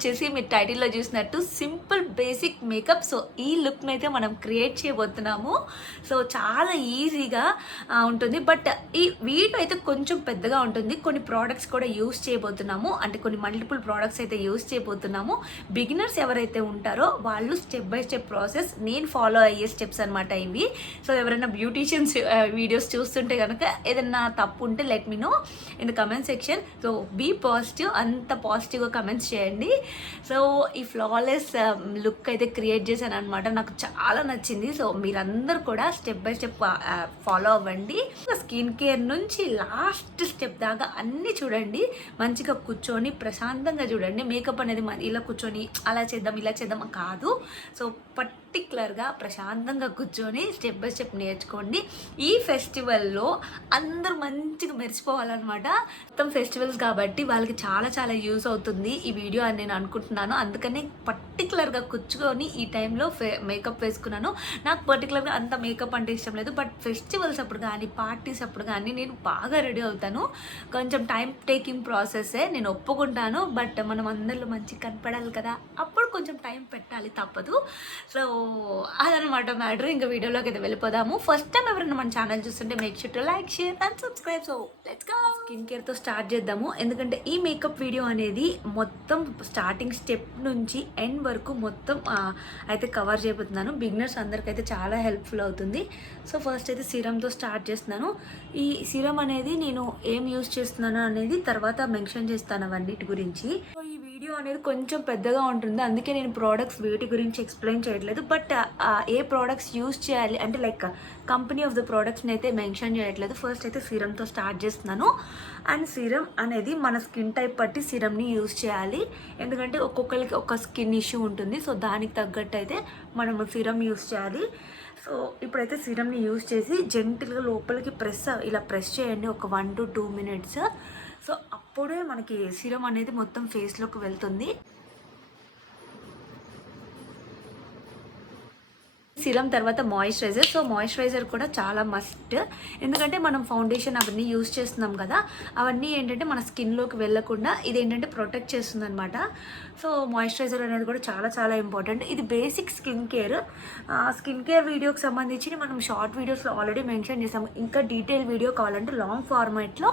వచ్చేసి మీరు టైటిల్లో చూసినట్టు సింపుల్ బేసిక్ మేకప్. సో ఈ లుక్ని అయితే మనం క్రియేట్ చేయబోతున్నాము. సో చాలా ఈజీగా ఉంటుంది. బట్ ఈ వీడియో అయితే కొంచెం పెద్దగా ఉంటుంది. కొన్ని ప్రోడక్ట్స్ కూడా యూస్ చేయబోతున్నాము, అంటే కొన్ని మల్టిపుల్ ప్రోడక్ట్స్ అయితే యూస్ చేయబోతున్నాము. బిగినర్స్ ఎవరైతే ఉంటారో వాళ్ళు స్టెప్ బై స్టెప్ ప్రాసెస్ నేను ఫాలో అయ్యే స్టెప్స్ అనమాట ఇవి. సో ఎవరైనా బ్యూటీషియన్స్ వీడియోస్ చూస్తుంటే కనుక ఏదైనా తప్పు ఉంటే let me know in the comment section. So be positive, అంత పాజిటివ్గా కమెంట్స్ చేయండి. సో ఈ ఫ్లాలెస్ లుక్ అయితే క్రియేట్ చేశాను అనమాట. నాకు చాలా నచ్చింది. సో మీరందరూ కూడా స్టెప్ బై స్టెప్ ఫాలో అవ్వండి. స్కిన్ కేర్ నుంచి లాస్ట్ స్టెప్ దాకా అన్నీ చూడండి. మంచిగా కూర్చొని ప్రశాంతంగా చూడండి. మేకప్ అనేది ఇలా కూర్చొని అలా చేద్దాం ఇలా చేద్దాం కాదు. సో పర్టికులర్గా ప్రశాంతంగా కూర్చొని స్టెప్ బై స్టెప్ నేర్చుకోండి. ఈ ఫెస్టివల్లో అందరూ మంచిగా మెరిసిపోవాలన్నమాట. మొత్తం ఫెస్టివల్స్ కాబట్టి వాళ్ళకి చాలా చాలా యూస్ అవుతుంది ఈ వీడియో అని నేను అనుకుంటున్నాను. అందుకని పర్టికులర్గా కూర్చుకొని ఈ టైంలో మేకప్ వేసుకున్నాను. నాకు పర్టికులర్గా అంత మేకప్ అంటే ఇష్టం లేదు, బట్ ఫెస్టివల్స్ అప్పుడు కానీ పార్టీస్ అప్పుడు కానీ నేను బాగా రెడీ అవుతాను. కొంచెం టైం టేకింగ్ ప్రాసెస్సే, నేను ఒప్పుకుంటాను. బట్ మనం అందరిలో మంచిగా కనపడాలి కదా, అప్పుడు కొంచెం టైం పెట్టాలి, తప్పదు. సో అదనమాట మ్యాటర్. ఇంకా వీడియోలోకి అయితే వెళ్ళిపోదాము. ఫస్ట్ టైం ఎవరైనా మన ఛానల్ చూస్తుంటే make sure to like, share and subscribe. So let's go. Skin కేర్తో స్టార్ట్ చేద్దాము. ఎందుకంటే ఈ మేకప్ వీడియో అనేది మొత్తం స్టార్టింగ్ స్టెప్ నుంచి ఎండ్ వరకు మొత్తం అయితే కవర్ చేయబోతున్నాను. బిగినర్స్ అందరికైతే చాలా హెల్ప్ఫుల్ అవుతుంది. సో ఫస్ట్ అయితే సీరమ్తో స్టార్ట్ చేస్తున్నాను. ఈ సీరం అనేది నేను ఏం యూస్ చేస్తున్నాను అనేది తర్వాత మెన్షన్ చేస్తాను అవన్నిటి గురించి. ఈ వీడియో అనేది కొంచెం పెద్దగా ఉంటుంది, అందుకే నేను ప్రోడక్ట్స్ వేటి గురించి ఎక్స్ప్లెయిన్ చేయట్లేదు. బట్ ఏ ప్రోడక్ట్స్ యూస్ చేయాలి అంటే లైక్ కంపెనీ ఆఫ్ ద ప్రోడక్ట్స్ని అయితే మెన్షన్ చేయట్లేదు. ఫస్ట్ అయితే సీరమ్తో స్టార్ట్ చేస్తున్నాను. అండ్ సీరం అనేది మన స్కిన్ టైప్ బట్టి సీరమ్ని యూస్ చేయాలి. ఎందుకంటే ఒక్కొక్కరికి ఒక స్కిన్ ఇష్యూ ఉంటుంది. సో దానికి తగ్గట్టు అయితే మనం సీరం యూస్ చేయాలి. సో ఇప్పుడైతే సీరమ్ని యూస్ చేసి జెంటిల్గా లోపలికి ఇలా ప్రెస్ చేయండి ఒక 1 to 2 minutes. సో అప్పుడే మనకి సీరం అనేది మొత్తం ఫేస్లోకి వెళ్తుంది. సీరం తర్వాత మాయిశ్చరైజర్. సో మాయిశ్చరైజర్ కూడా చాలా మస్ట్, ఎందుకంటే మనం ఫౌండేషన్ అవన్నీ యూస్ చేస్తున్నాం కదా, అవన్నీ ఏంటంటే మన స్కిన్లోకి వెళ్ళకుండా ఇదేంటంటే ప్రొటెక్ట్ చేస్తుంది అనమాట. సో మాయిశ్చరైజర్ అనేది కూడా చాలా చాలా ఇంపార్టెంట్. ఇది basic skin care. Skin care వీడియోకి సంబంధించి మనం షార్ట్ వీడియోస్లో ఆల్రెడీ మెన్షన్ చేసాము. ఇంకా డీటెయిల్ వీడియో కావాలంటే లాంగ్ ఫార్మాట్లో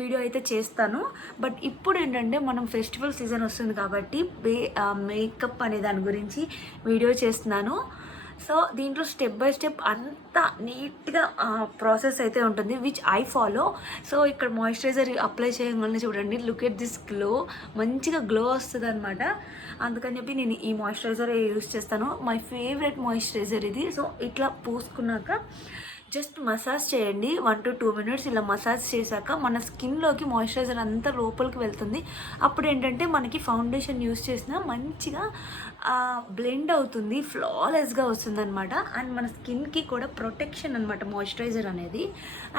వీడియో అయితే చేస్తాను. బట్ ఇప్పుడు ఏంటంటే మనం ఫెస్టివల్ సీజన్ వస్తుంది కాబట్టి మేకప్ అనే దాని గురించి వీడియో చేస్తున్నాను. సో దీంట్లో స్టెప్ బై స్టెప్ అంతా నీట్గా ప్రాసెస్ అయితే ఉంటుంది, విచ్ ఐ ఫాలో. సో ఇక్కడ మాయిశ్చరైజర్ అప్లై చేయగానే చూడండి, లుక్ ఎట్ దిస్ గ్లో, మంచిగా గ్లో వస్తుంది అనమాట. అందుకని చెప్పి నేను ఈ మాయిశ్చరైజర్ యూస్ చేస్తాను. మై ఫేవరెట్ మాయిశ్చరైజర్ ఇది. సో ఇట్లా పూసుకున్నాక జస్ట్ మసాజ్ చేయండి 1 to 2 minutes. ఇలా మసాజ్ చేశాక మన స్కిన్లోకి మాయిశ్చరైజర్ అంతా లోపలికి వెళ్తుంది. అప్పుడు ఏంటంటే మనకి ఫౌండేషన్ యూస్ చేసినా మంచిగా బ్లెండ్ అవుతుంది, ఫ్లాలెస్గా వస్తుంది అనమాట. అండ్ మన స్కిన్కి కూడా ప్రొటెక్షన్ అనమాట మాయిశ్చరైజర్ అనేది.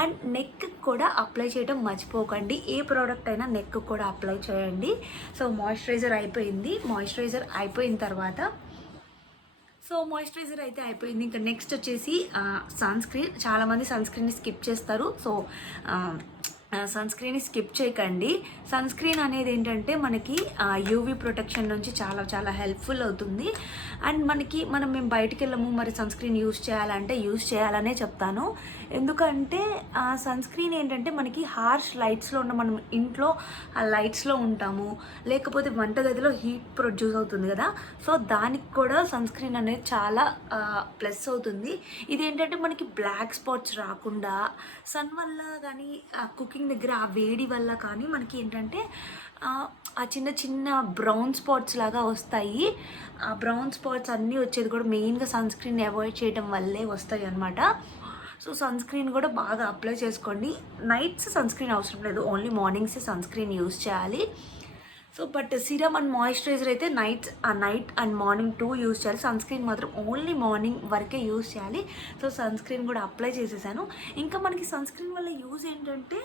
అండ్ నెక్ కూడా అప్లై చేయడం మర్చిపోకండి. ఏ ప్రోడక్ట్ అయినా నెక్ కూడా అప్లై చేయండి. సో మాయిశ్చరైజర్ అయిపోయింది. మాయిశ్చరైజర్ అయిపోయిన తర్వాత మాయిశ్చరైజర్ అయితే అయిపోయింది. ఇంకా నెక్స్ట్ వచ్చేసి సన్ స్క్రీన్. చాలామంది సన్ స్క్రీన్ని స్కిప్ చేస్తారు. సో సన్ స్క్రీన్ని స్కిప్ చేయకండి. సన్ స్క్రీన్ అనేది ఏంటంటే మనకి యూవీ ప్రొటెక్షన్ నుంచి చాలా చాలా హెల్ప్ఫుల్ అవుతుంది. అండ్ మేము బయటికి వెళ్ళము, మరి సన్ స్క్రీన్ యూస్ చేయాలనే చెప్తాను. ఎందుకంటే సన్ స్క్రీన్ ఏంటంటే మనకి హార్ష్ లైట్స్లో మనం ఇంట్లో ఆ లైట్స్లో ఉంటాము, లేకపోతే వంటగదిలో హీట్ ప్రొడ్యూస్ అవుతుంది కదా. సో దానికి కూడా సన్ స్క్రీన్ అనేది చాలా ప్లస్ అవుతుంది. ఇదేంటంటే మనకి బ్లాక్ స్పాట్స్ రాకుండా సన్ వల్ల కానీ కుకింగ్ దగ్గర ఆ వేడి వల్ల కానీ మనకి ఏంటంటే ఆ చిన్న చిన్న బ్రౌన్ స్పాట్స్ లాగా వస్తాయి. ఆ బ్రౌన్ స్పాట్స్ అన్నీ వచ్చేది కూడా మెయిన్గా సన్ స్క్రీన్ అవాయిడ్ చేయడం వల్లే వస్తాయి అన్నమాట. సో సన్ స్క్రీన్ కూడా బాగా అప్లై చేసుకోండి. నైట్స్ సన్ స్క్రీన్ అవసరం లేదు, only mornings sunscreen use చేయాలి. So but serum and moisturiser అయితే నైట్ అండ్ మార్నింగ్ 2 యూస్ చేయాలి. సన్ స్క్రీన్ మాత్రం ఓన్లీ మార్నింగ్ వరకే యూస్ చేయాలి. సో సన్ స్క్రీన్ కూడా అప్లై చేసేసాను. ఇంకా మనకి సన్ స్క్రీన్ వల్ల యూజ్ ఏంటంటే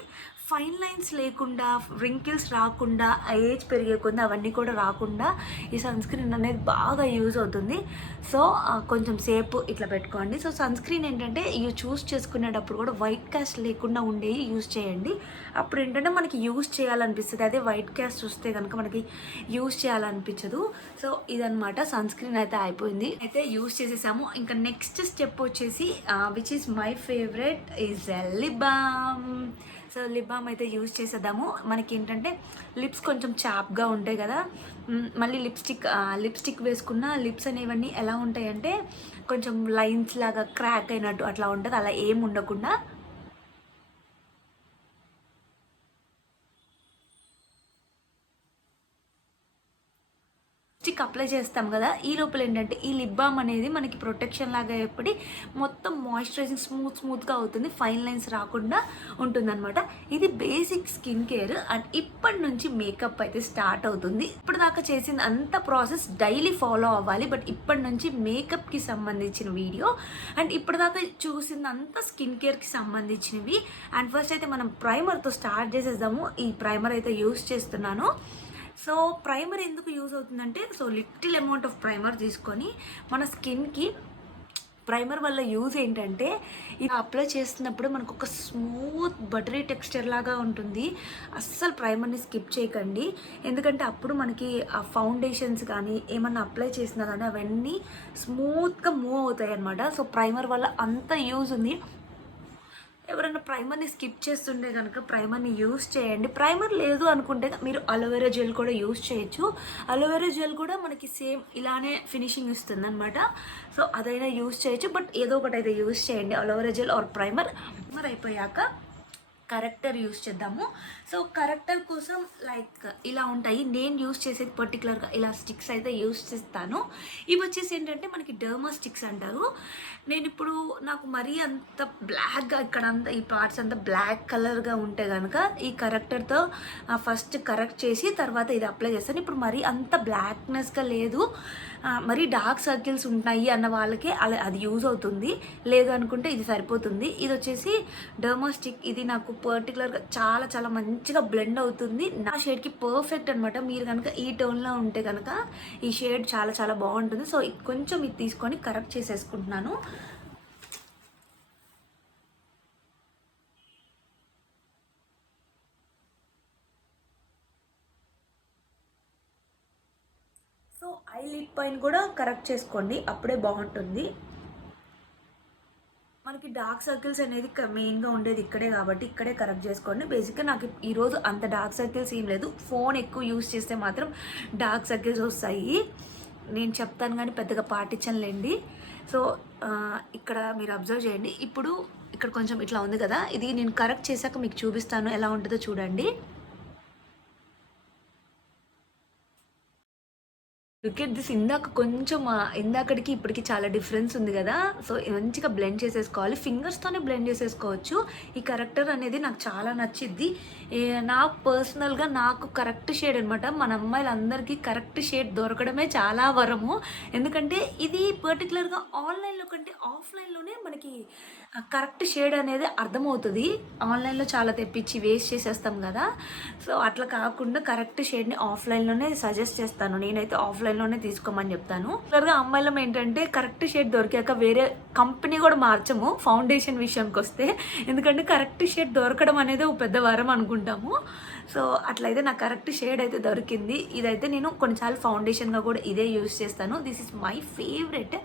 ఫైన్ లైన్స్ లేకుండా, రింకిల్స్ రాకుండా, ఏజ్ పెరిగే కొద్ది అవన్నీ కూడా రాకుండా ఈ సన్ స్క్రీన్ అనేది బాగా యూజ్ అవుతుంది. సో కొంచెం సేపు ఇట్లా పెట్టుకోండి. సో సన్ స్క్రీన్ ఏంటంటే ఇవి చూస్ చేసుకునేటప్పుడు కూడా వైట్ కాస్ట్ లేకుండా ఉండేవి యూజ్ చేయండి. అప్పుడు ఏంటంటే మనకి యూజ్ చేయాలనిపిస్తుంది. అదే వైట్ కాస్ట్ చూస్తే కనుక మనకి యూజ్ చేయాలనిపించదు. సో ఇదనమాట, సన్ స్క్రీన్ అయితే అయిపోయింది, అయితే యూజ్ చేసేసాము. ఇంకా నెక్స్ట్ స్టెప్ వచ్చేసి which is my favourite is lip balm. So lip balm అయితే యూజ్ చేసేద్దాము. మనకి ఏంటంటే లిప్స్ కొంచెం చాప్గా ఉంటాయి కదా, మళ్ళీ లిప్స్టిక్ వేసుకున్న లిప్స్ అనేవన్నీ ఎలా ఉంటాయంటే కొంచెం లైన్స్ లాగా క్రాక్ అయినట్టు అట్లా ఉంటుంది. అలా ఏం ఉండకుండా లిప్స్టిక్ అప్లై చేస్తాం కదా, ఈ లోపల ఏంటంటే ఈ లిప్ బామ్ అనేది మనకి ప్రొటెక్షన్ లాగా ఏర్పడి మొత్తం మాయిశ్చరైజింగ్ స్మూత్గా అవుతుంది, ఫైన్ లైన్స్ రాకుండా ఉంటుందన్నమాట. ఇది బేసిక్ స్కిన్ కేర్. అండ్ ఇప్పటి నుంచి మేకప్ అయితే స్టార్ట్ అవుతుంది. ఇప్పుడు దాకా చేసిన అంత ప్రాసెస్ డైలీ ఫాలో అవ్వాలి, బట్ ఇప్పటి నుంచి మేకప్కి సంబంధించిన వీడియో అండ్ ఇప్పటిదాకా చూసిన అంత స్కిన్ కేర్కి సంబంధించినవి. అండ్ ఫస్ట్ అయితే మనం ప్రైమర్తో స్టార్ట్ చేసేద్దాము. ఈ ప్రైమర్ అయితే యూస్ చేస్తున్నాను. సో ప్రైమర్ ఎందుకు యూజ్ అవుతుందంటే, so little amount of primer తీసుకొని మన స్కిన్కి, ప్రైమర్ వల్ల యూజ్ ఏంటంటే ఇది అప్లై చేస్తున్నప్పుడు మనకు ఒక స్మూత్ బటరీ టెక్స్చర్ లాగా ఉంటుంది. అస్సలు ప్రైమర్ని స్కిప్ చేయకండి, ఎందుకంటే అప్పుడు మనకి ఆ ఫౌండేషన్స్ కానీ ఏమన్నా అప్లై చేసినా కానీ అవన్నీ స్మూత్గా మూవ్ అవుతాయి అన్నమాట. సో ప్రైమర్ వల్ల అంత యూజ్ ఉంది. ఎవరైనా ప్రైమర్ని స్కిప్ చేస్తుంటే కనుక ప్రైమర్ని యూస్ చేయండి. ప్రైమర్ లేదు అనుకుంటే మీరు అలోవెరా జెల్ కూడా యూస్ చేయొచ్చు. అలోవెరా జెల్ కూడా మనకి సేమ్ ఇలానే ఫినిషింగ్ ఇస్తుంది అనమాట. సో అదైనా యూస్ చేయొచ్చు, బట్ ఏదో ఒకటి అయితే యూస్ చేయండి, అలోవెరా జెల్ ఆర్ ప్రైమర్. అయిపోయాక కరెక్టర్ యూస్ చేద్దాము. సో కరెక్టర్ కోసం లైక్ ఇలా ఉంటాయి. నేను యూస్ చేసేది పర్టికులర్గా ఇలా స్టిక్స్ అయితే యూస్ చేస్తాను. ఇవి వచ్చేసి ఏంటంటే మనకి డర్మా స్టిక్స్ అంటారు. నేను ఇప్పుడు నాకు మరీ అంత బ్లాక్గా ఇక్కడ అంతా ఈ పార్ట్స్ అంతా బ్లాక్ కలర్గా ఉంటే కనుక ఈ కరెక్టర్తో ఫస్ట్ కరెక్ట్ చేసి తర్వాత ఇది అప్లై చేస్తాను. ఇప్పుడు మరీ అంత బ్లాక్నెస్గా లేదు, మరీ డార్క్ సర్కిల్స్ ఉంటాయి అన్న వాళ్ళకి అలా అది యూజ్ అవుతుంది. లేదు అనుకుంటే ఇది సరిపోతుంది. ఇది వచ్చేసి డర్మా స్టిక్. ఇది నాకు పర్టికులర్గా చాలా చాలా మంచిగా బ్లెండ్ అవుతుంది. నా షేడ్కి పర్ఫెక్ట్ అనమాట. మీరు కనుక ఈ టోన్లో ఉంటే కనుక ఈ షేడ్ చాలా చాలా బాగుంటుంది. సో కొంచెం ఇది తీసుకొని కరెక్ట్ చేసేసుకుంటున్నాను. సో ఐలిడ్ పైన కూడా కరెక్ట్ చేసుకోండి, అప్పుడే బాగుంటుంది. మనకి డార్క్ సర్కిల్స్ అనేది మెయిన్గా ఉండేది ఇక్కడే కాబట్టి ఇక్కడే కరెక్ట్ చేసుకోండి. బేసిక్గా నాకు ఈరోజు అంత డార్క్ సర్కిల్స్ ఏం లేదు. ఫోన్ ఎక్కువ యూస్ చేస్తే మాత్రం డార్క్ సర్కిల్స్ వస్తాయి. నేను చెప్తాను కానీ పెద్దగా పాటించనులేండి. సో ఇక్కడ మీరు అబ్జర్వ్ చేయండి. ఇప్పుడు ఇక్కడ కొంచెం ఇట్లా ఉంది కదా, ఇది నేను కరెక్ట్ చేశాక మీకు చూపిస్తాను ఎలా ఉంటుందో చూడండి. Look at this. ఇందాక కొంచెం ఇందాకడికి ఇప్పటికి చాలా డిఫరెన్స్ ఉంది కదా. సో మంచిగా బ్లెండ్ చేసేసుకోవాలి, ఫింగర్స్తోనే బ్లెండ్ చేసేసుకోవచ్చు. ఈ కరెక్టర్ అనేది నాకు చాలా నచ్చిద్ది. నాకు పర్సనల్గా నాకు కరెక్ట్ షేడ్ అనమాట. మన అమ్మాయిలందరికీ కరెక్ట్ షేడ్ దొరకడమే చాలా వరము. ఎందుకంటే ఇది పర్టికులర్గా ఆన్లైన్లో కంటే ఆఫ్లైన్లోనే మనకి కరెక్ట్ షేడ్ అనేది అర్థమవుతుంది. ఆన్లైన్లో చాలా తెప్పించి వేస్ట్ చేసేస్తాం కదా. సో అట్లా కాకుండా కరెక్ట్ షేడ్ని ఆఫ్లైన్లోనే సజెస్ట్ చేస్తాను. నేనైతే ఆఫ్లైన్లోనే తీసుకోమని చెప్తాను. త్వరగా అమ్మాయిలం ఏంటంటే కరెక్ట్ షేడ్ దొరికాక వేరే కంపెనీ కూడా మార్చము ఫౌండేషన్ విషయానికి వస్తే. ఎందుకంటే కరెక్ట్ షేడ్ దొరకడం అనేది ఒక పెద్ద వరం అనుకుంటాము. సో అట్లయితే నాకు కరెక్ట్ షేడ్ అయితే దొరికింది. ఇదైతే నేను కొన్నిసార్లు ఫౌండేషన్గా కూడా ఇదే యూస్ చేస్తాను. This is my favourite.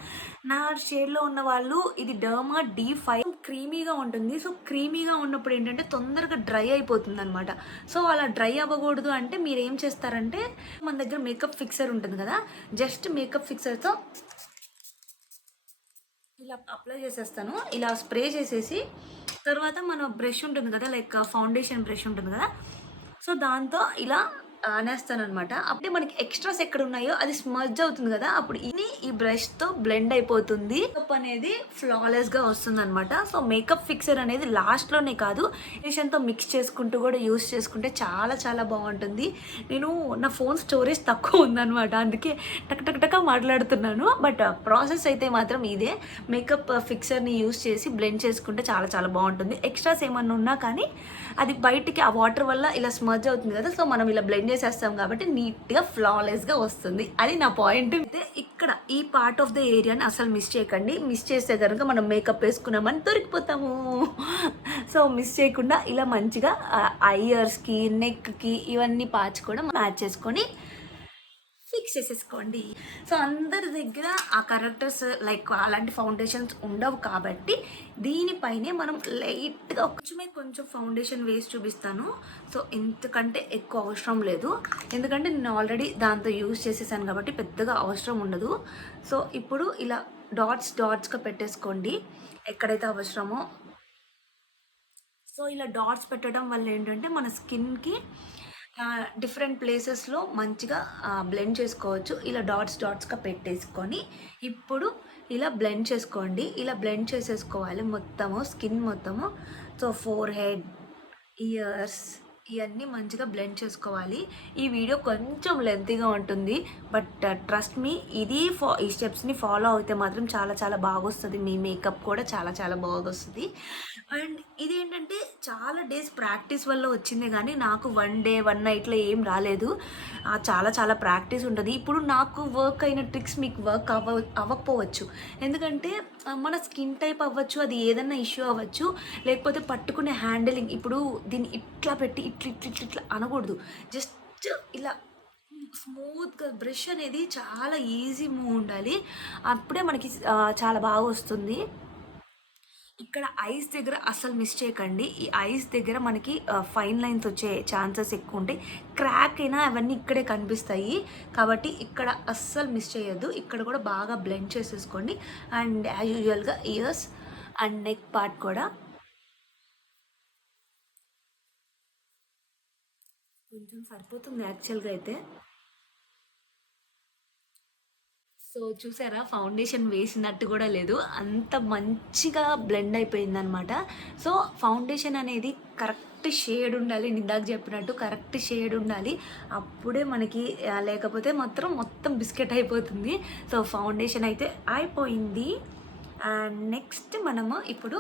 నా షేడ్లో ఉన్న వాళ్ళు ఇది డర్మా D5. క్రీమీగా ఉంటుంది. సో క్రీమీగా ఉన్నప్పుడు ఏంటంటే తొందరగా డ్రై అయిపోతుంది అనమాట. సో అలా డ్రై అవ్వకూడదు అంటే మీరు ఏం చేస్తారంటే, మన దగ్గర మేకప్ ఫిక్సర్ ఉంటుంది కదా, జస్ట్ మేకప్ ఫిక్సర్తో ఇలా అప్లై చేసేస్తాను. ఇలా స్ప్రే చేసేసి తర్వాత మన బ్రష్ ఉంటుంది కదా, లైక్ ఫౌండేషన్ బ్రష్ ఉంటుంది కదా, సో దాంతో ఇలా అనేస్తాను అనమాట. అప్పుడే మనకి ఎక్స్ట్రాస్ ఎక్కడ ఉన్నాయో అది స్మర్జ్ అవుతుంది కదా, అప్పుడు ఇది ఈ బ్రష్తో బ్లెండ్ అయిపోతుంది. మేకప్ అనేది ఫ్లాలెస్గా వస్తుంది అనమాట. సో మేకప్ ఫిక్సర్ అనేది లాస్ట్లోనే కాదు, ఫౌండేషన్తో మిక్స్ చేసుకుంటూ కూడా యూస్ చేసుకుంటే చాలా చాలా బాగుంటుంది. నేను నా ఫోన్ స్టోరేజ్ తక్కువ ఉందన్నమాట, అందుకే టక్ టక్ టక్ మాట్లాడుతున్నాను. బట్ ప్రాసెస్ అయితే మాత్రం ఇదే. మేకప్ ఫిక్సర్ని యూస్ చేసి బ్లెండ్ చేసుకుంటే చాలా చాలా బాగుంటుంది. ఎక్స్ట్రాస్ ఏమన్నా ఉన్నా కానీ అది బయటికి ఆ వాటర్ వల్ల ఇలా స్మర్జ్ అవుతుంది కదా, సో మనం ఇలా బ్లెండ్ చేసేస్తాం కాబట్టి నీట్గా ఫ్లాలెస్గా వస్తుంది. అది నా పాయింట్. అయితే ఇక్కడ ఈ పార్ట్ ఆఫ్ ద ఏరియాని అసలు మిస్ చేయకండి. మిస్ చేస్తే కనుక మనం మేకప్ వేసుకున్నామని దొరికిపోతాము. సో మిస్ చేయకుండా ఇలా మంచిగా ఐయర్స్కి, నెక్కి ఇవన్నీ పార్ట్స్ కూడా మ్యాచ్ చేసుకొని ఫిక్స్ చేసేసుకోండి. సో అందరి దగ్గర ఆ కరెక్టర్స్ లైక్ అలాంటి ఫౌండేషన్స్ ఉండవు కాబట్టి దీనిపైనే మనం లైట్గా కొంచెం ఫౌండేషన్ వేసి చూపిస్తాను. సో ఇంతకంటే ఎక్కువ అవసరం లేదు, ఎందుకంటే నేను ఆల్రెడీ దాంతో యూజ్ చేసేసాను కాబట్టి పెద్దగా అవసరం ఉండదు. సో ఇప్పుడు ఇలా డాట్స్గా పెట్టేసుకోండి ఎక్కడైతే అవసరమో. సో ఇలా డాట్స్ పెట్టడం వల్ల ఏంటంటే మన స్కిన్కి డిఫరెంట్ ప్లేసెస్లో మంచిగా బ్లెండ్ చేసుకోవచ్చు. ఇలా డాట్స్గా పెట్టేసుకొని ఇప్పుడు ఇలా బ్లెండ్ చేసుకోండి. ఇలా బ్లెండ్ చేసేసుకోవాలి మొత్తము స్కిన్ మొత్తము. సో ఫోర్ హెడ్, ఇయర్స్ ఇవన్నీ మంచిగా బ్లెండ్ చేసుకోవాలి. ఈ వీడియో కొంచెం లెంతీగా ఉంటుంది, బట్ ట్రస్ట్ మీ, ఈ స్టెప్స్ని ఫాలో అయితే మాత్రం చాలా చాలా బాగా వస్తుంది. మీ మేకప్ కూడా చాలా చాలా బాగా వస్తుంది. అండ్ ఇది ఏంటంటే చాలా డేస్ ప్రాక్టీస్ వల్ల వచ్చిందే కానీ నాకు 1 డే 1 నైట్లో ఏం రాలేదు. చాలా చాలా ప్రాక్టీస్ ఉంటుంది. ఇప్పుడు నాకు వర్క్ అయిన ట్రిక్స్ మీకు వర్క్ అవ్వకపోవచ్చు, ఎందుకంటే మన స్కిన్ టైప్ అవ్వచ్చు, అది ఏదన్నా ఇష్యూ అవ్వచ్చు, లేకపోతే పట్టుకునే హ్యాండిలింగ్. ఇప్పుడు దీన్ని ఇట్లా పెట్టి ఇట్లా అనకూడదు, జస్ట్ ఇలా స్మూత్గా బ్రష్ అనేది చాలా ఈజీ మూవ్ ఉండాలి, అప్పుడే మనకి చాలా బాగా వస్తుంది. ఇక్కడ ఐస్ దగ్గర అస్సలు మిస్ చేయకండి. ఈ ఐస్ దగ్గర మనకి ఫైన్ లైన్స్ వచ్చే ఛాన్సెస్ ఎక్కువ ఉంటాయి. క్రాక్ అయినా అవన్నీ ఇక్కడే కనిపిస్తాయి కాబట్టి ఇక్కడ అస్సలు మిస్ చేయొద్దు. ఇక్కడ కూడా బాగా బ్లెండ్ చేసేసుకోండి. అండ్ యాజ్ యూజువల్గా ఇయర్స్ అండ్ నెక్ పార్ట్ కూడా కొంచెం సరిపోతుంది యాక్చువల్గా అయితే. సో చూసారా, ఫౌండేషన్ వేసినట్టు కూడా లేదు, అంత మంచిగా బ్లెండ్ అయిపోయిందనమాట. సో ఫౌండేషన్ అనేది కరెక్ట్ షేడ్ ఉండాలి, ఇందాక చెప్పినట్టు కరెక్ట్ షేడ్ ఉండాలి, అప్పుడే మనకి లేకపోతే మొత్తం బిస్కెట్ అయిపోతుంది. సో ఫౌండేషన్ అయితే అయిపోయింది. అండ్ నెక్స్ట్ మనము ఇప్పుడు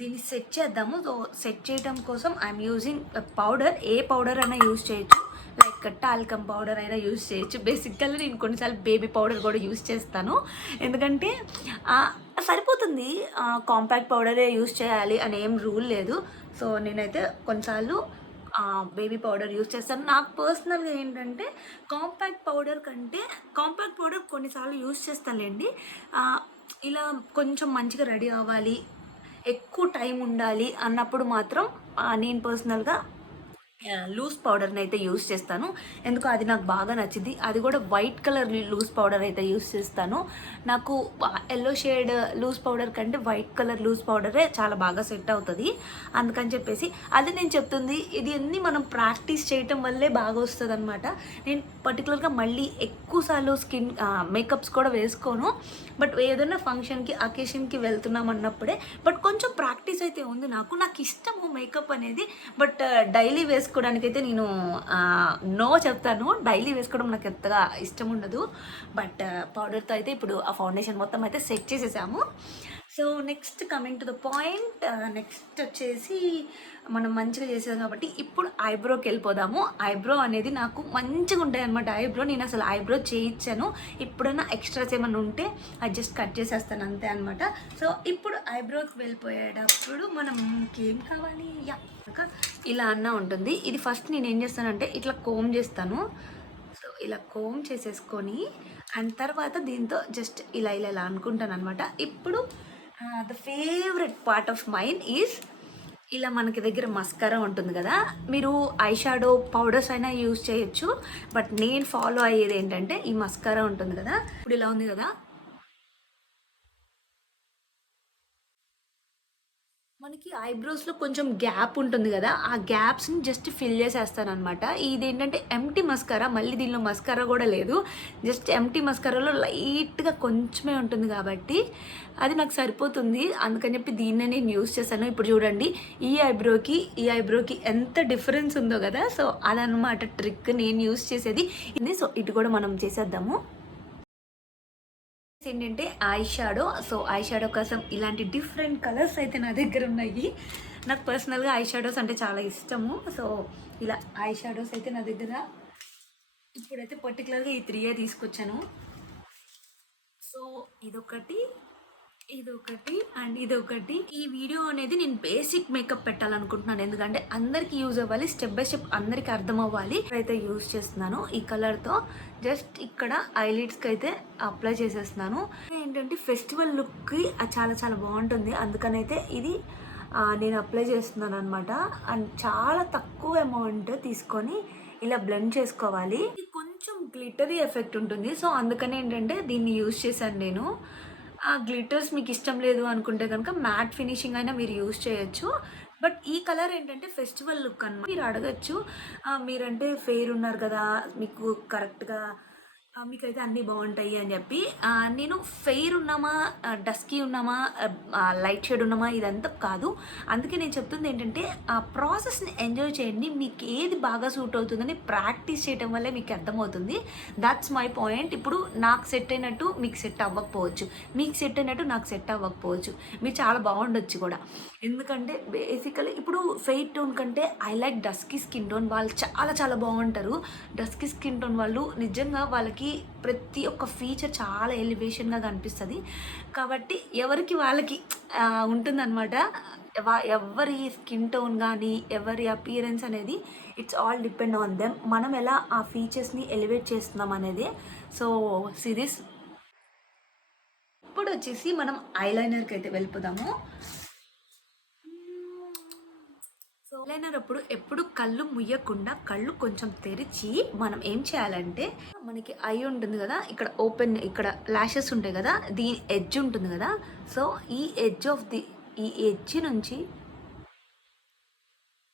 దీన్ని సెట్ చేద్దాము. సో సెట్ చేయడం కోసం I'm using powder. A powder అయినా యూజ్ చేయొచ్చు, లైక్ టాల్కమ్ పౌడర్ అయినా యూజ్ చేయొచ్చు. బేసిక్గా నేను కొన్నిసార్లు బేబీ పౌడర్ కూడా యూజ్ చేస్తాను, ఎందుకంటే సరిపోతుంది. కాంపాక్ట్ పౌడరే యూజ్ చేయాలి అని ఏం రూల్ లేదు. సో నేనైతే కొన్నిసార్లు బేబీ పౌడర్ యూజ్ చేస్తాను. నాకు పర్సనల్గా ఏంటంటే కాంపాక్ట్ పౌడర్ కొన్నిసార్లు యూజ్ చేస్తానులేండి. ఇలా కొంచెం మంచిగా రెడీ అవ్వాలి, ఎక్కువ టైం ఉండాలి అన్నప్పుడు మాత్రం నేను పర్సనల్గా లూజ్ పౌడర్ని అయితే యూస్ చేస్తాను. ఎందుకు అది నాకు బాగా నచ్చింది. అది కూడా వైట్ కలర్ లూజ్ పౌడర్ అయితే యూస్ చేస్తాను. నాకు ఎల్లో షేడ్ లూజ్ పౌడర్ కంటే వైట్ కలర్ లూజ్ పౌడరే చాలా బాగా సెట్ అవుతుంది. అందుకని చెప్పేసి అది నేను చెప్తుంది. ఇది అన్నీ మనం ప్రాక్టీస్ చేయటం వల్లే బాగా వస్తుంది అనమాట. నేను పర్టికులర్గా మళ్ళీ ఎక్కువసార్లు మేకప్స్ కూడా వేసుకోను, బట్ ఏదైనా ఫంక్షన్కి అకేషన్కి వెళ్తున్నాం అన్నప్పుడే. బట్ కొంచెం ప్రాక్టీస్ అయితే ఉంది నాకు ఇష్టము మేకప్ అనేది, బట్ డైలీ వేసుకోవడానికి అయితే నేను నో చెప్తాను. డైలీ వేసుకోవడం నాకు ఎంతగా ఇష్టం ఉండదు. బట్ పౌడర్తో అయితే ఇప్పుడు ఆ ఫౌండేషన్ మొత్తం అయితే సెట్ చేసేసాము. So next coming to the point, next వచ్చేసి మనం మంచిగా చేసాం కాబట్టి ఇప్పుడు ఐబ్రోకి వెళ్ళిపోదాము. ఐబ్రో అనేది నాకు మంచిగా ఉంటాయి అనమాట. నేను అసలు ఐబ్రో చేయించాను. ఇప్పుడైనా ఎక్స్ట్రాస్ ఏమైనా ఉంటే అది జస్ట్ కట్ చేసేస్తాను అంతే అనమాట. సో ఇప్పుడు ఐబ్రోకి వెళ్ళిపోయేటప్పుడు మనం ఏం కావాలి, ఇలా అన్న ఉంటుంది. ఇది ఫస్ట్ నేను ఏం చేస్తానంటే ఇట్లా కోమ్ చేస్తాను. సో ఇలా కోమ్ చేసేసుకొని అండ్ తర్వాత దీంతో జస్ట్ ఇలా అనుకుంటాను అనమాట. ఇప్పుడు the favourite part of mine is, ఇలా మనకి దగ్గర మస్కారా ఉంటుంది కదా, మీరు ఐ షాడో పౌడర్స్ అయినా యూజ్ చేయొచ్చు, బట్ నేను ఫాలో అయ్యేది ఏంటంటే ఈ మస్కారా ఉంటుంది కదా. ఇప్పుడు ఇలా ఉంది కదా, మనకి ఐబ్రోస్‌లో కొంచెం గ్యాప్ ఉంటుంది గదా! ఆ గ్యాప్స్‌ని జస్ట్ ఫిల్ చేసేస్తాననమాట. ఇదేంటంటే ఎంప్టీ మస్కారా. మళ్ళీ దీనిలో మస్కారా గూడా లేదు. జస్ట్ ఎంప్టీ మస్కారాలో లైట్‌గా కొంచెమే ఉంటుంది గాబట్టి, అది నాకు సరిపోతుంది. అందుకని చెప్పి దీన్నే నేను యూజ్ చేశాను. ఇప్పుడు చూడండి ఈ ఐబ్రోకి ఎంత డిఫరెన్స్ ఉందో గదా! సో, అదనమాట ట్రిక్ నేను యూజ్ చేసేది. సో, ఇటు గూడా మనం చేసేద్దాము. ఏంటంటే eye shadow. So, eye shadow కోసం ఇలాంటి డిఫరెంట్ కలర్స్ అయితే నా దగ్గర ఉన్నాయి. నాకు పర్సనల్‌గా ఐ షాడోస్ అంటే చాలా ఇష్టము. సో, ఇలా ఐ షాడోస్ అయితే నా దగ్గర ఇప్పుడైతే పర్టిక్యులర్‌గా ఈ 3 తీసుకొచ్చాను. సో, ఇదొకటి, ఇదొకటి అండ్ ఇదొకటి. ఈ వీడియో అనేది నేను బేసిక్ మేకప్ పెట్టాలనుకుంటున్నాను. ఎందుకంటే అందరికి యూజ్ అవ్వాలి. స్టెప్ బై స్టెప్ అందరికి అర్థం అవ్వాలి. అయితే యూజ్ చేస్తున్నాను ఈ కలర్‌తో జస్ట్ ఇక్కడ ఐలిడ్స్‌కి అయితే అప్లై చేసేస్తున్నాను. ఏంటంటే ఫెస్టివల్ లుక్‌కి చాలా చాలా బాగుంటుంది. అందుకనైతే ఇది నేను అప్లై చేస్తున్నాను అనమాట. అండ్ చాలా తక్కువ అమౌంట్ తీసుకొని ఇలా బ్లెండ్ చేసుకోవాలి. ఇది కొంచెం గ్లిటరీ ఎఫెక్ట్ ఉంటుంది. సో, అందుకని ఏంటంటే దీన్ని యూజ్ చేశాను నేను. ఆ గ్లిటర్స్ మీకు ఇష్టం లేదు అనుకుంటే కనుక మ్యాట్ ఫినిషింగ్ అయినా మీరు యూజ్ చేయొచ్చు. బట్ ఈ కలర్ ఏంటంటే ఫెస్టివల్ లుక్ అనమాట. మీరు అడగచ్చు మీరంటే ఫెయిర్ ఉన్నారు కదా! మీకు కరెక్ట్‌గా మీకైతే అన్నీ బాగుంటాయి అని చెప్పి. నేను ఫెయిర్ ఉన్నామా, డస్కీ ఉన్నామా, లైట్ షేడ్ ఉన్నామా ఇదంతా కాదు. అందుకే నేను చెప్తుంది ఏంటంటే ఆ ప్రాసెస్ని ఎంజాయ్ చేయండి. మీకు ఏది బాగా సూట్ అవుతుందని ప్రాక్టీస్ చేయడం వల్లే మీకు అర్థమవుతుంది. That's my point. ఇప్పుడు నాకు సెట్ అయినట్టు మీకు సెట్ అవ్వకపోవచ్చు, మీకు సెట్ అయినట్టు నాకు సెట్ అవ్వకపోవచ్చు. మీరు చాలా బాగుండొచ్చు కూడా. ఎందుకంటే బేసికలీ ఇప్పుడు ఫెయిర్ టోన్ కంటే I like dusky skin tone. వాళ్ళు చాలా చాలా బాగుంటారు. డస్కీ స్కిన్ టోన్ వాళ్ళు నిజంగా వాళ్ళకి ప్రతి ఒక్క ఫీచర్ చాలా ఎలివేషన్గా కనిపిస్తుంది. కాబట్టి ఎవరికి వాళ్ళకి ఉంటుందన్నమాట. ఎవరి స్కిన్ టోన్ కానీ ఎవరి అపియరెన్స్ అనేది it's all depend on them. మనం ఎలా ఆ ఫీచర్స్ని ఎలివేట్ చేస్తున్నాం అనేది. సో సిరీస్ ఇప్పుడు వచ్చేసి మనం ఐలైనర్కి అయితే వెళ్ళిపోదాము. సో ఐలైనర్ అప్పుడు ఎప్పుడు కళ్ళు ముయ్యకుండా కళ్ళు కొంచెం తెరిచి మనం ఏం చేయాలంటే మనకి ఐ ఉంటుంది కదా, ఇక్కడ ఓపెన్, ఇక్కడ లాషెస్ ఉంటాయి కదా, దీని ఎడ్జ్ ఉంటుంది కదా. సో ఈ ఎడ్జ్ నుంచి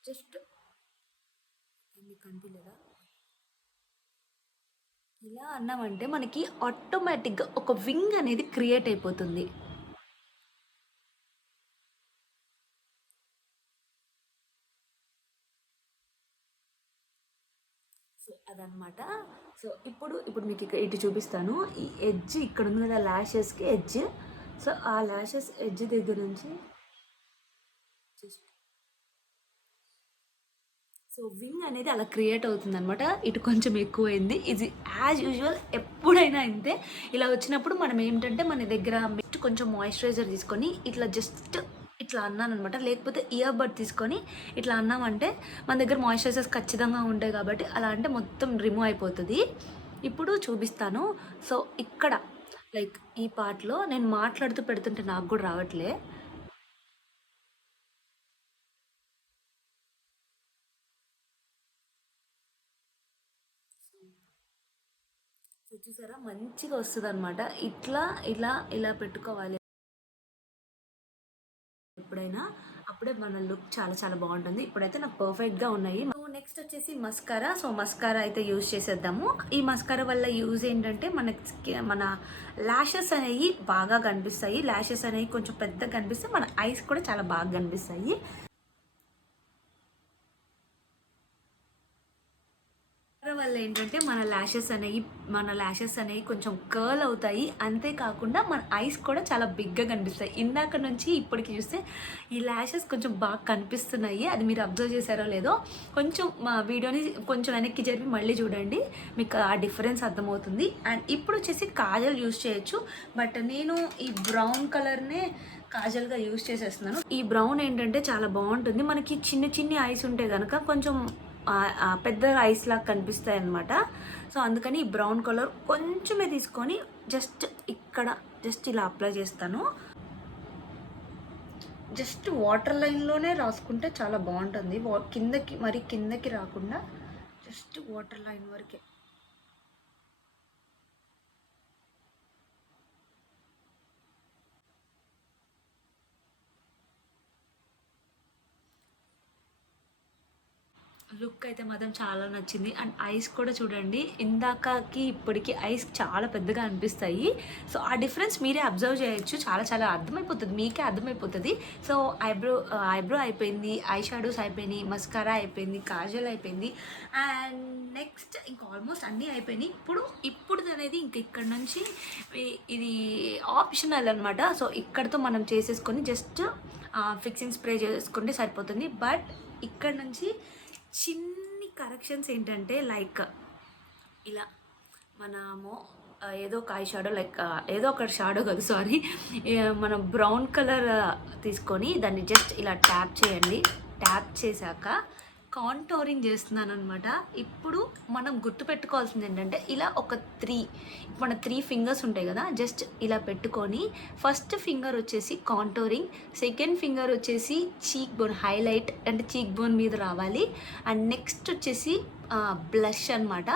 జస్ట్ కనిపించలేదా, ఇలా అన్నామంటే మనకి ఆటోమేటిక్గా ఒక వింగ్ అనేది క్రియేట్ అయిపోతుంది. సో అదనమాట. సో ఇప్పుడు మీకు ఇక్కడ ఇటు చూపిస్తాను. ఈ ఎడ్జ్ ఇక్కడ ఉంది కదా, ల్యాషెస్కి ఎడ్జ్. సో ఆ ల్యాషెస్ ఎడ్జ్ దగ్గర నుంచి జస్ట్ సో వింగ్ అనేది అలా క్రియేట్ అవుతుంది అనమాట. ఇటు కొంచెం ఎక్కువైంది. ఇది యాజ్ యూజువల్ ఎప్పుడైనా అంతే. ఇలా వచ్చినప్పుడు మనం ఏంటంటే మన దగ్గర కొంచెం మాయిశ్చరైజర్ తీసుకొని ఇట్లా జస్ట్ ఇట్లా అన్నాను అనమాట. లేకపోతే ఇయర్ బడ్ తీసుకొని ఇట్లా అన్నామంటే మన దగ్గర మాయిశ్చరైజర్స్ ఖచ్చితంగా ఉంటాయి కాబట్టి అలా అంటే మొత్తం రిమూవ్ అయిపోతుంది. ఇప్పుడు చూపిస్తాను. సో ఇక్కడ లైక్ ఈ పార్ట్లో నేను మాట్లాడుతూ పెడుతుంటే నాకు కూడా రావట్లే. చూసారా మంచిగా వస్తుంది అనమాట. ఇట్లా ఇలా ఇలా పెట్టుకోవాలి ఎప్పుడైనా. అప్పుడే మన లుక్ చాలా చాలా బాగుంటుంది. ఇప్పుడైతే నాకు పర్ఫెక్ట్గా ఉన్నాయి. నెక్స్ట్ వచ్చేసి మస్కారా. సో మస్కారా అయితే యూజ్ చేసేద్దాము. ఈ మస్కారా వల్ల యూజ్ ఏంటంటే మన ల్యాషెస్ అనేవి బాగా కనిపిస్తాయి. ల్యాషెస్ అనేవి కొంచెం పెద్దగా కనిపిస్తాయి. మన ఐస్ కూడా చాలా బాగా కనిపిస్తాయి. వల్ల ఏంటంటే మన ల్యాషెస్ అనేవి కొంచెం కర్ల్ అవుతాయి. అంతేకాకుండా మన ఐస్ కూడా చాలా బిగ్గా కనిపిస్తాయి. ఇందాక నుంచి ఇప్పటికి చూస్తే ఈ ల్యాషెస్ కొంచెం బాగా కనిపిస్తున్నాయి. అది మీరు అబ్జర్వ్ చేశారో లేదో, కొంచెం మా వీడియోని కొంచెం వెనక్కి జరిపి మళ్ళీ చూడండి, మీకు ఆ డిఫరెన్స్ అర్థమవుతుంది. అండ్ ఇప్పుడు వచ్చేసి కాజల్ యూజ్ చేయొచ్చు. బట్ నేను ఈ బ్రౌన్ కలర్నే కాజల్గా యూజ్ చేసేస్తున్నాను. ఈ బ్రౌన్ ఏంటంటే చాలా బాగుంటుంది. మనకి చిన్న చిన్ని ఐస్ ఉంటే కనుక కొంచెం పెద్ద ఐస్ లాగా కనిపిస్తాయి అన్నమాట. సో అందుకని ఈ బ్రౌన్ కలర్ కొంచెమే తీసుకొని జస్ట్ ఇక్కడ జస్ట్ ఇలా అప్లై చేస్తాను. జస్ట్ వాటర్ లైన్లోనే రాసుకుంటే చాలా బాగుంటుంది. కిందకి రాకుండా జస్ట్ వాటర్ లైన్ వరకే. లుక్ అయితే మాత్రం చాలా నచ్చింది. అండ్ ఐస్ కూడా చూడండి, ఇందాకకి ఇప్పటికి ఐస్ చాలా పెద్దగా అనిపిస్తాయి. సో ఆ డిఫరెన్స్ మీరే అబ్జర్వ్ చేయొచ్చు. చాలా చాలా అర్థమైపోతుంది, మీకే అర్థమైపోతుంది. సో ఐబ్రో అయిపోయింది, ఐ షాడోస్ అయిపోయినాయి, మస్కారా అయిపోయింది, కాజల్ అయిపోయింది, అండ్ నెక్స్ట్ ఇంకా ఆల్మోస్ట్ అన్నీ అయిపోయినాయి. ఇప్పుడు అనేది ఇంక ఇక్కడ నుంచి ఇది ఆప్షనల్ అనమాట. సో ఇక్కడతో మనం చేసేసుకొని జస్ట్ ఫిక్సింగ్ స్ప్రే చేసుకుంటే సరిపోతుంది. బట్ ఇక్కడ నుంచి చిన్ని కరెక్షన్స్ ఏంటంటే లైక్ ఇలా మనము ఏదో ఒక ఐ షాడో లైక్ ఏదో ఒక షాడో కాదు సారీ, మనం బ్రౌన్ కలర్ తీసుకొని దాన్ని జస్ట్ ఇలా ట్యాప్ చేయండి. ట్యాప్ చేశాక కాంటోరింగ్ చేస్తున్నాను అనమాట. ఇప్పుడు మనం గుర్తుపెట్టుకోవాల్సింది ఏంటంటే ఇలా ఒక మన 3 ఫింగర్స్ ఉంటాయి కదా, జస్ట్ ఇలా పెట్టుకొని ఫస్ట్ ఫింగర్ వచ్చేసి కాంటోరింగ్, సెకండ్ ఫింగర్ వచ్చేసి చీక్ బోన్ హైలైట్ అంటే చీక్ బోన్ మీద రావాలి, అండ్ నెక్స్ట్ వచ్చేసి బ్లష్ అనమాట.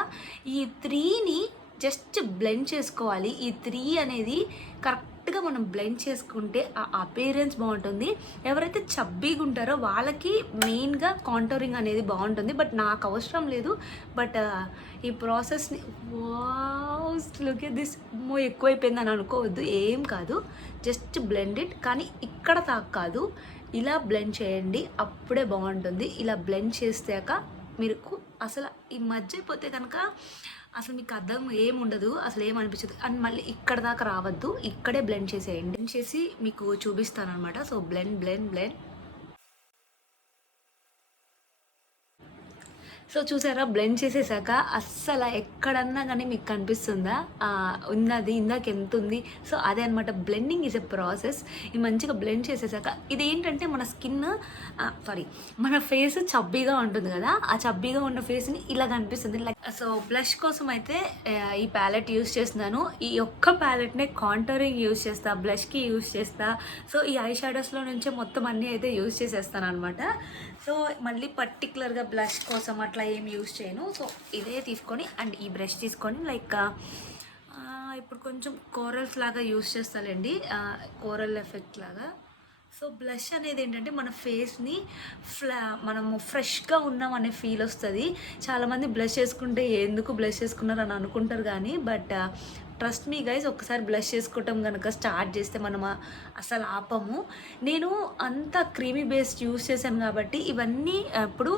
ఈ 3ని జస్ట్ బ్లెండ్ చేసుకోవాలి. ఈ 3 అనేది కరెక్ట్గా మనం బ్లెండ్ చేసుకుంటే ఆ అపీరెన్స్ బాగుంటుంది. ఎవరైతే చబ్బీగా ఉంటారో వాళ్ళకి మెయిన్గా కాంటోరింగ్ అనేది బాగుంటుంది, బట్ నాకు అవసరం లేదు. బట్ ఈ ప్రాసెస్ని లుక్ ఎట్ దిస్ ఎక్కువైపోయిందని అనుకోవద్దు, ఏం కాదు, జస్ట్ బ్లెండ్ ఇట్. కానీ ఇక్కడ దాకా కాదు, ఇలా బ్లెండ్ చేయండి, అప్పుడే బాగుంటుంది. ఇలా బ్లెండ్ చేసాక మీకు అసలు ఈ మధ్య అయిపోతే కనుక అసలు మీకు అర్థం ఏముండదు, అసలు ఏమనిపించదు. అండ్ మళ్ళీ ఇక్కడ దాకా రావద్దు, ఇక్కడే బ్లెండ్ చేసేయండి. బ్లెండ్ చేసి మీకు చూపిస్తాను అనమాట. So blend blend blend. So చూసారా, బ్లెండ్ చేసేసాక అస్సలు ఎక్కడన్నా కానీ మీకు కనిపిస్తుందా ఉన్నది ఇందాక ఎంత ఉంది. సో అదే అనమాట, బ్లెండింగ్ ఈజ్ ఎ ప్రాసెస్. ఇది మంచిగా బ్లెండ్ చేసేసాక ఇది ఏంటంటే మన స్కిన్ మన ఫేస్ చబ్బీగా ఉంటుంది కదా, ఆ చబ్బీగా ఉన్న ఫేస్ని ఇలా కనిపిస్తుంది లైక్. సో బ్లష్ కోసం అయితే ఈ ప్యాలెట్ యూస్ చేస్తున్నాను. ఈ ఒక్క ప్యాలెట్నే కాంటోరింగ్ యూస్ చేస్తా, బ్లష్కి యూస్ చేస్తా. సో ఈ ఐ షాడోస్లో నుంచే మొత్తం అన్నీ అయితే యూస్ చేసేస్తాను అనమాట. సో మళ్ళీ పర్టికులర్గా బ్లష్ కోసం అట్లా ఏం యూస్ చేయను. సో ఇదే తీసుకొని అండ్ ఈ బ్రష్ తీసుకొని లైక్ ఇప్పుడు కొంచెం కోరల్స్ లాగా యూస్ చేస్తానండి, కోరల్ ఎఫెక్ట్ లాగా. సో బ్లష్ అనేది ఏంటంటే మన ఫేస్ని మనము ఫ్రెష్గా ఉన్నాం అనే ఫీల్ వస్తుంది. చాలామంది బ్లష్ చేసుకుంటే ఎందుకు బ్లష్ చేసుకున్నారు అని అనుకుంటారు, కానీ బట్ ట్రస్ట్ మీ గైస్, ఒక్కసారి బ్లష్ చేసుకోవటం కనుక స్టార్ట్ చేస్తే మనం అసలు ఆపము. నేను అంత క్రీమీ బేస్ యూస్ చేశాను కాబట్టి ఇవన్నీ ఇప్పుడు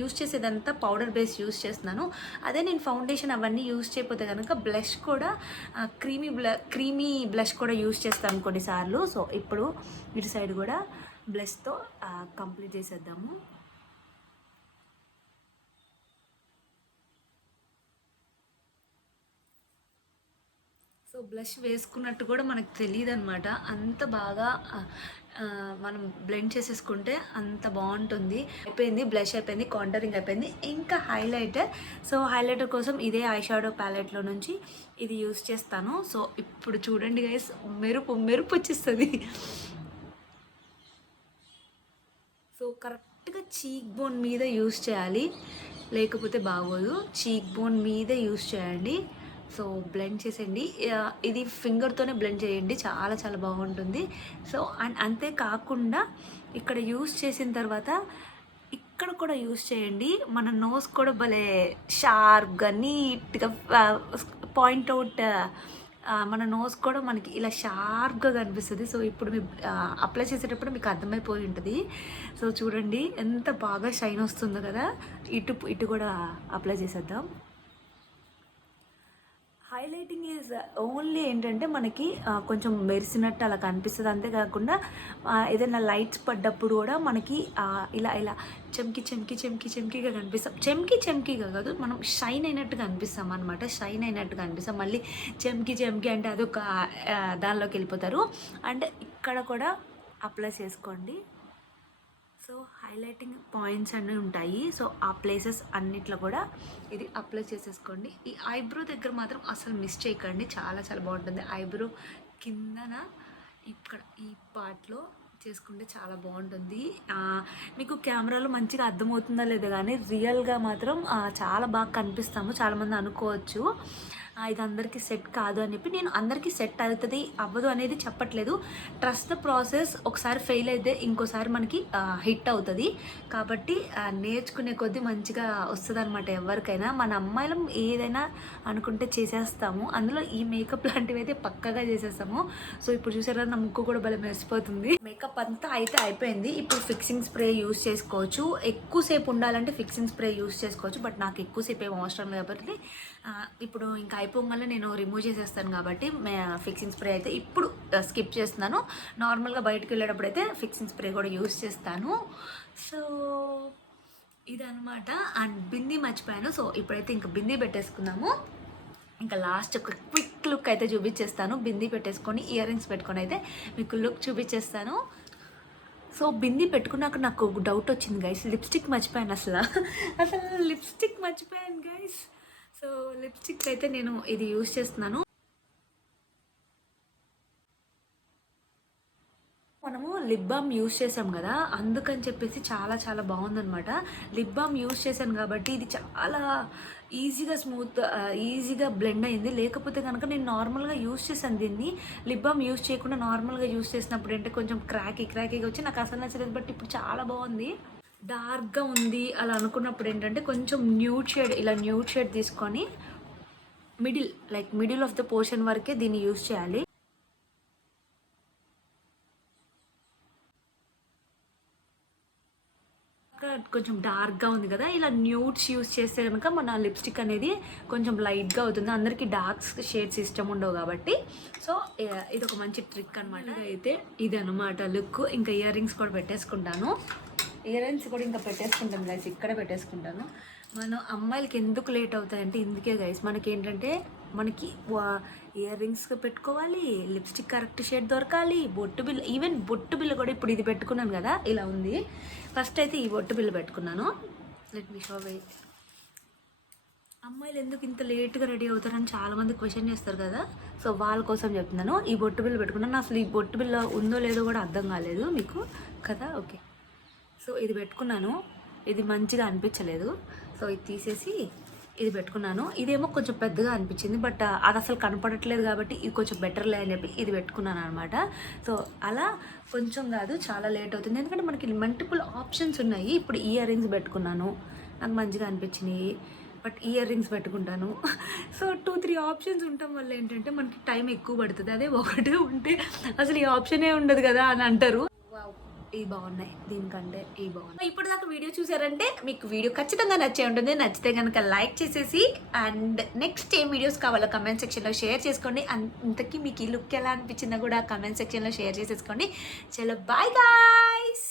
యూస్ చేసేదంతా పౌడర్ బేస్ యూస్ చేస్తున్నాను. అదే నేను ఫౌండేషన్ అవన్నీ యూస్ చేయకపోతే కనుక బ్లష్ కూడా క్రీమీ బ్లష్ కూడా యూస్ చేస్తాను కొన్నిసార్లు. సో ఇప్పుడు ఇటు సైడ్ కూడా బ్లష్తో కంప్లీట్ చేసేద్దాము. సో బ్లష్ వేసుకున్నట్టు కూడా మనకు తెలియదు అనమాట, అంత బాగా మనం బ్లెండ్ చేసేసుకుంటే అంత బాగుంటుంది. అయిపోయింది, బ్లష్ అయిపోయింది, కాంటరింగ్ అయిపోయింది, ఇంకా హైలైటర్. సో హైలైటర్ కోసం ఇదే ఐ షాడో ప్యాలెట్లో నుంచి ఇది యూస్ చేస్తాను. సో ఇప్పుడు చూడండి గైస్, మెరుపు వచ్చేస్తుంది. సో కరెక్ట్గా చీక్ బోన్ మీద యూస్ చేయాలి, లేకపోతే బాగోదు. చీక్ బోన్ మీదే యూస్ చేయండి. సో బ్లెండ్ చేసేయండి, ఇది ఫింగర్తోనే బ్లెండ్ చేయండి, చాలా చాలా బాగుంటుంది. సో అండ్ అంతేకాకుండా ఇక్కడ యూస్ చేసిన తర్వాత ఇక్కడ కూడా యూస్ చేయండి. మన నోస్ కూడా భలే షార్ప్గా నీట్గా పాయింట్అవుట్, మన నోస్ కూడా మనకి ఇలా షార్ప్గా కనిపిస్తుంది. సో ఇప్పుడు మీరు అప్లై చేసేటప్పుడు మీకు అర్థమైపోయి ఉంటుంది. సో చూడండి ఎంత బాగా షైన్ వస్తుందో కదా. ఇటు కూడా అప్లై చేసేద్దాం. హైలైటింగ్ ఈజ్ ఓన్లీ ఏంటంటే మనకి కొంచెం మెరిసినట్టు అలా కనిపిస్తుంది. అంతేకాకుండా ఏదైనా లైట్స్ పడ్డప్పుడు కూడా మనకి ఇలా చెమ్కీగా కనిపిస్తాం. చెమ్కీగా కాదు, మనం షైన్ అయినట్టుగా కనిపిస్తాం అనమాట, షైన్ అయినట్టుగా కనిపిస్తాం. మళ్ళీ చెమ్కి అంటే అదొక దానిలోకి వెళ్ళిపోతారు. అండ్ ఇక్కడ కూడా అప్లై చేసుకోండి. సో హైలైటింగ్ పాయింట్స్ అన్నీ ఉంటాయి. సో ఆ ప్లేసెస్ అన్నిట్లో కూడా ఇది అప్లై చేసేసుకోండి. ఈ ఐబ్రో దగ్గర మాత్రం అసలు మిస్ చేయకండి, చాలా చాలా బాగుంటుంది. ఐబ్రో కిందన ఇక్కడ ఈ పార్ట్లో చేసుకుంటే చాలా బాగుంటుంది. మీకు కెమెరాలో మంచిగా అర్థమవుతుందా లేదా కానీ రియల్గా మాత్రం చాలా బాగా కనిపిస్తాము. చాలామంది అనుకోవచ్చు ఇది అందరికీ సెట్ కాదు అని చెప్పి. నేను అందరికీ సెట్ అవుతుంది అవ్వదు అనేది చెప్పట్లేదు. Trust the process. ఒకసారి ఫెయిల్ అయితే ఇంకోసారి మనకి హిట్ అవుతుంది. కాబట్టి నేర్చుకునే కొద్దీ మంచిగా వస్తుంది అనమాట. ఎవరికైనా మన అమ్మాయిలం ఏదైనా అనుకుంటే చేసేస్తాము. అందులో ఈ మేకప్ లాంటివి అయితే పక్కగా చేసేస్తాము. సో ఇప్పుడు చూసారా నా ముక్కు కూడా భలే మెరిసిపోతుంది. మేకప్ అంతా అయితే అయిపోయింది. ఇప్పుడు ఫిక్సింగ్ స్ప్రే యూస్ చేసుకోవచ్చు. ఎక్కువసేపు ఉండాలంటే ఫిక్సింగ్ స్ప్రే యూస్ చేసుకోవచ్చు. బట్ నాకు ఎక్కువసేపు ఏం అవసరం లేదు కాబట్టి ఇప్పుడు ఇంకా అయిపోగానే నేను రిమూవ్ చేసేస్తాను కాబట్టి ఫిక్సింగ్ స్ప్రే అయితే ఇప్పుడు స్కిప్ చేస్తున్నాను. నార్మల్గా బయటకు వెళ్ళేటప్పుడు అయితే ఫిక్సింగ్ స్ప్రే కూడా యూస్ చేస్తాను. సో ఇదనమాట. అండ్ బిందీ మర్చిపోయాను. సో ఇప్పుడైతే ఇంకా బిందీ పెట్టేసుకున్నాము. ఇంకా లాస్ట్ ఒక క్విక్ లుక్ అయితే చూపించేస్తాను. బిందీ పెట్టేసుకొని ఇయర్ రింగ్స్ పెట్టుకొని అయితే మీకు లుక్ చూపించేస్తాను. సో బిందీ పెట్టుకున్నాక నాకు ఒక డౌట్ వచ్చింది గైస్. లిప్స్టిక్ మర్చిపోయాను. అసలు లిప్స్టిక్ మర్చిపోయాను గైస్. సో లిప్స్టిక్ అయితే నేను ఇది యూస్ చేస్తున్నాను. మనము లిప్ బామ్ యూస్ చేసాం కదా, అందుకని చెప్పేసి చాలా చాలా బాగుందనమాట. లిప్ బామ్ యూస్ చేశాను కాబట్టి ఇది చాలా ఈజీగా ఈజీగా బ్లెండ్ అయింది. లేకపోతే కనుక నేను నార్మల్గా యూస్ చేశాను దీన్ని. లిప్ బామ్ యూస్ చేయకుండా నార్మల్గా యూస్ చేసినప్పుడు అంటే కొంచెం క్రాకీగా వచ్చి నాకు అసలు నచ్చలేదు. బట్ ఇప్పుడు చాలా బాగుంది. డార్క్గా ఉంది అలా అనుకున్నప్పుడు ఏంటంటే కొంచెం న్యూడ్ షేడ్ తీసుకొని మిడిల్ ఆఫ్ ద పోర్షన్ వరకే దీన్ని యూస్ చేయాలి. కొంచెం డార్క్గా ఉంది కదా, ఇలా న్యూడ్స్ యూస్ చేస్తే కనుక మన లిప్స్టిక్ అనేది కొంచెం లైట్గా అవుతుంది. అందరికీ డార్క్ షేడ్స్ ఇష్టం ఉండవు కాబట్టి. సో ఇది ఒక మంచి ట్రిక్ అనమాట. అయితే ఇది అనమాట లుక్. ఇంకా ఇయర్ రింగ్స్ కూడా పెట్టేసుకుంటాను. ఇయర్ రింగ్స్ కూడా ఇంకా పెట్టేసుకుంటాను గైస్. ఇక్కడే పెట్టేసుకుంటాను. మనం అమ్మాయిలకి ఎందుకు లేట్ అవుతాయంటే ఇందుకే గైస్. మనకి ఏంటంటే మనకి ఇయర్ రింగ్స్ పెట్టుకోవాలి, లిప్స్టిక్ కరెక్ట్ షేడ్ దొరకాలి, ఈవెన్ బొట్టు బిల్ల కూడా ఇప్పుడు ఇది పెట్టుకున్నాను కదా ఇలా ఉంది. ఫస్ట్ అయితే ఈ బొట్టు బిల్ల పెట్టుకున్నాను. Let me show wait. అమ్మాయిలు ఎందుకు ఇంత లేట్గా రెడీ అవుతారని చాలామంది క్వశ్చన్ చేస్తారు కదా. సో వాళ్ళ కోసం చెప్తున్నాను. ఈ బొట్టు బిల్ల పెట్టుకున్నాను. అసలు ఈ బొట్టు బిల్ల ఉందో లేదో కూడా అర్థం కాలేదు మీకు కదా. ఓకే, సో ఇది పెట్టుకున్నాను. ఇది మంచిగా అనిపించలేదు. సో ఇది తీసేసి ఇది పెట్టుకున్నాను. ఇదేమో కొంచెం పెద్దగా అనిపించింది. బట్ అది అసలు కనపడట్లేదు కాబట్టి ఇది కొంచెం బెటర్లే అని చెప్పి ఇది పెట్టుకున్నాను అనమాట. సో అలా కొంచెం కాదు చాలా లేట్ అవుతుంది. ఎందుకంటే మనకి మల్టిపుల్ ఆప్షన్స్ ఉన్నాయి. ఇప్పుడు ఇయర్ రింగ్స్ పెట్టుకున్నాను, నాకు మంచిగా అనిపించినాయి. బట్ ఇయర్ రింగ్స్ పెట్టుకుంటాను. సో 2-3 ఆప్షన్స్ ఉండటం వల్ల ఏంటంటే మనకి టైం ఎక్కువ పడుతుంది. అదే ఒకటే ఉంటే అసలు ఈ ఆప్షనే ఉండదు కదా అని అంటారు. ఇవి బాగున్నాయి, దీనికంటే ఇవి బాగున్నాయి. ఇప్పుడు దాకా వీడియో చూసారంటే మీకు వీడియో ఖచ్చితంగా నచ్చే ఉంటుంది. నచ్చితే కనుక లైక్ చేసేసి అండ్ నెక్స్ట్ ఏం వీడియోస్ కావాలో కమెంట్ సెక్షన్లో షేర్ చేసుకోండి. అంతకీ మీకు ఈ లుక్ ఎలా అనిపించిందో కూడా కమెంట్ సెక్షన్లో షేర్ చేసేసుకోండి. చలో బాయ్ గాయ్స్.